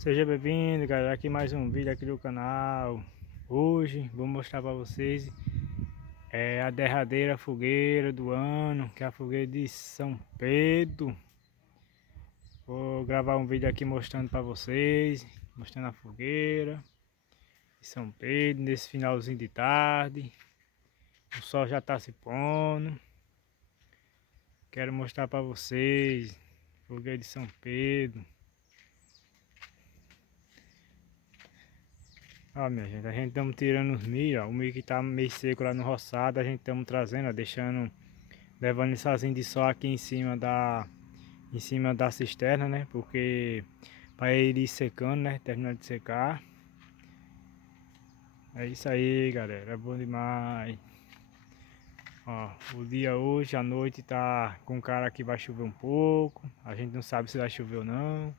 Seja bem-vindo, galera, aqui mais um vídeo aqui do canal. Hoje vou mostrar para vocês a derradeira fogueira do ano, que é a fogueira de São Pedro. Vou gravar um vídeo aqui mostrando para vocês, mostrando a fogueira de São Pedro nesse finalzinho de tarde. O sol já está se pondo. Quero mostrar para vocês a fogueira de São Pedro. Ó, minha gente, a gente estamos tirando os milho, ó, o milho que tá meio seco lá no roçado, a gente estamos trazendo, ó, levando esse asinho de sol aqui em cima da cisterna, né? Porque para ele ir secando, né? Terminando de secar. É isso aí, galera, é bom demais. Ó, o dia hoje, à noite tá com cara que vai chover um pouco, a gente não sabe se vai chover ou não.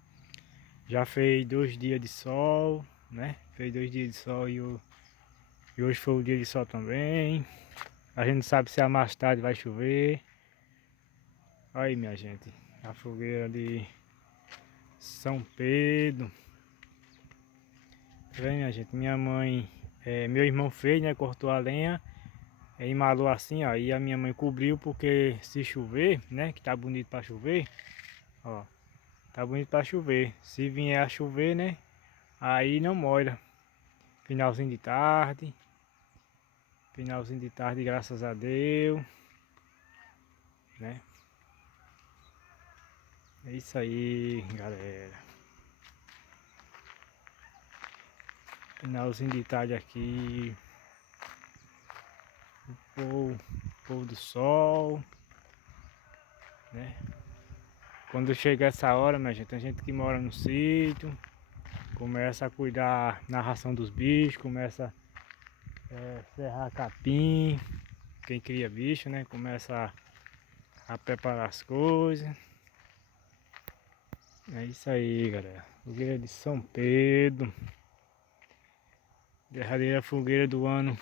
Já fez 2 dias de sol, né? Fez 2 dias de sol e hoje foi o dia de sol também. A gente não sabe se mais tarde vai chover. Aí, minha gente, a fogueira de São Pedro. Tá vendo, minha gente? Minha mãe, meu irmão fez, né? Cortou a lenha, embalou assim, ó. E a minha mãe cobriu porque se chover, né? Que tá bonito pra chover, ó. Tá bonito pra chover. Se vier a chover, né? Aí não molha. Finalzinho de tarde. Finalzinho de tarde, graças a Deus, né? É isso aí, galera. Finalzinho de tarde aqui. Pôr do sol, né? Quando chega essa hora, minha gente, a gente que mora no sítio começa a cuidar na ração dos bichos, começa a serrar capim, quem cria bicho, né? Começa a preparar as coisas. É isso aí, galera. Fogueira de São Pedro. Derradeira fogueira do ano,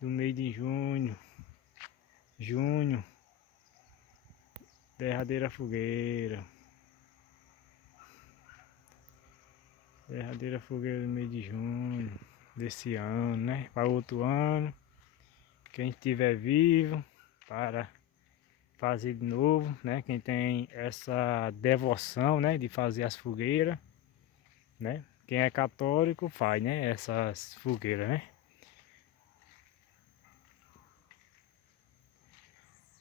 do mês de junho. Derradeira fogueira. Derradeira fogueira do mês de junho desse ano, né? Para outro ano, quem estiver vivo para fazer de novo, né? Quem tem essa devoção, né? De fazer as fogueiras, né? Quem é católico faz, né? Essas fogueiras, né?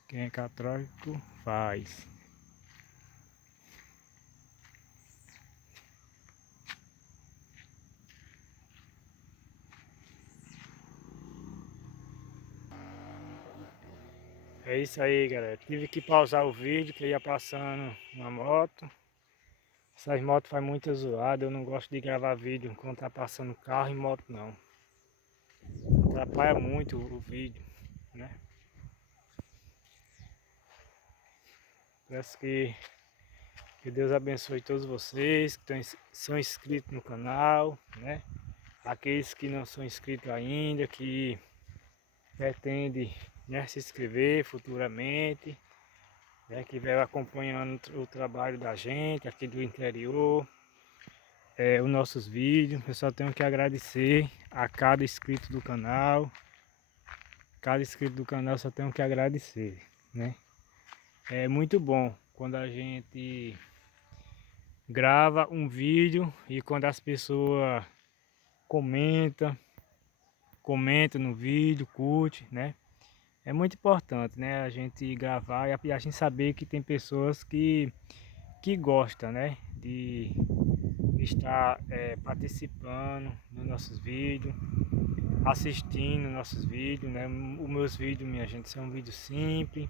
Quem é católico faz. É isso aí, galera. Tive que pausar o vídeo que ia passando uma moto. Essas motos fazem muita zoada. Eu não gosto de gravar vídeo enquanto tá passando carro e moto, não. Atrapalha muito o vídeo, né? Peço que Deus abençoe todos vocês que são inscritos no canal, né? Aqueles que não são inscritos ainda, que pretendem, né, se inscrever futuramente, né, que vai acompanhando o trabalho da gente aqui do interior, os nossos vídeos. Eu só tenho que agradecer a cada inscrito do canal. Cada inscrito do canal só tenho que agradecer, né? É muito bom quando a gente grava um vídeo e quando as pessoas comenta no vídeo, curte, né? É muito importante, né? A gente gravar e a gente saber que tem pessoas que gostam, né? De estar participando dos nossos vídeos, assistindo nossos vídeos, né? Os meus vídeos, minha gente, são vídeos simples,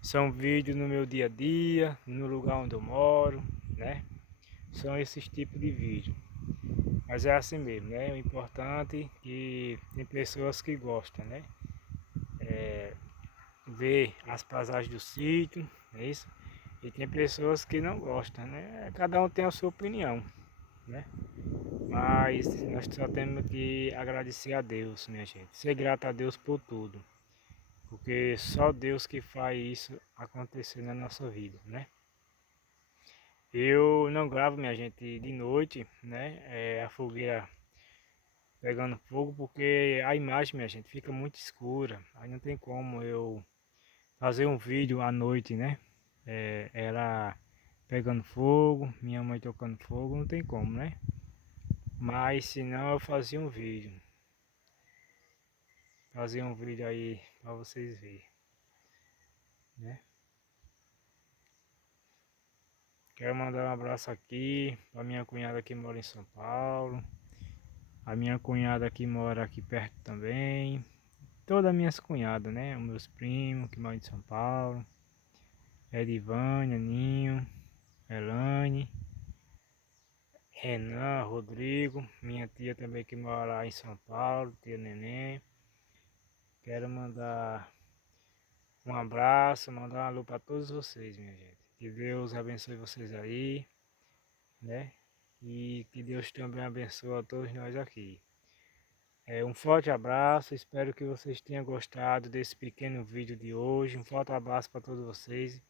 são vídeos no meu dia a dia, no lugar onde eu moro, né? São esses tipos de vídeo. Mas é assim mesmo, né? O importante é que tem pessoas que gostam, né? Ver as paisagens do sítio, é isso? E tem pessoas que não gostam, né? Cada um tem a sua opinião, né? Mas nós só temos que agradecer a Deus, minha gente. Ser grato a Deus por tudo. Porque só Deus que faz isso acontecer na nossa vida, né? Eu não gravo, minha gente, de noite, né? A fogueira pegando fogo, porque a imagem, minha gente, fica muito escura. Aí não tem como eu fazer um vídeo à noite, né? Ela pegando fogo, minha mãe tocando fogo, não tem como, né? Mas se não, eu fazia um vídeo. Fazia um vídeo aí pra vocês verem, né? Quero mandar um abraço aqui pra minha cunhada que mora em São Paulo. A minha cunhada que mora aqui perto também. Todas as minhas cunhadas, né? Os meus primos que moram em São Paulo. Edivânia, Ninho, Elane, Renan, Rodrigo. Minha tia também que mora lá em São Paulo, tia Neném. Quero mandar um abraço, mandar um alô para todos vocês, minha gente. Que Deus abençoe vocês aí, né? E que Deus também abençoe a todos nós aqui. Um forte abraço, espero que vocês tenham gostado desse pequeno vídeo de hoje. Um forte abraço para todos vocês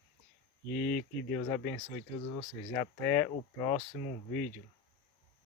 e que Deus abençoe todos vocês. E até o próximo vídeo.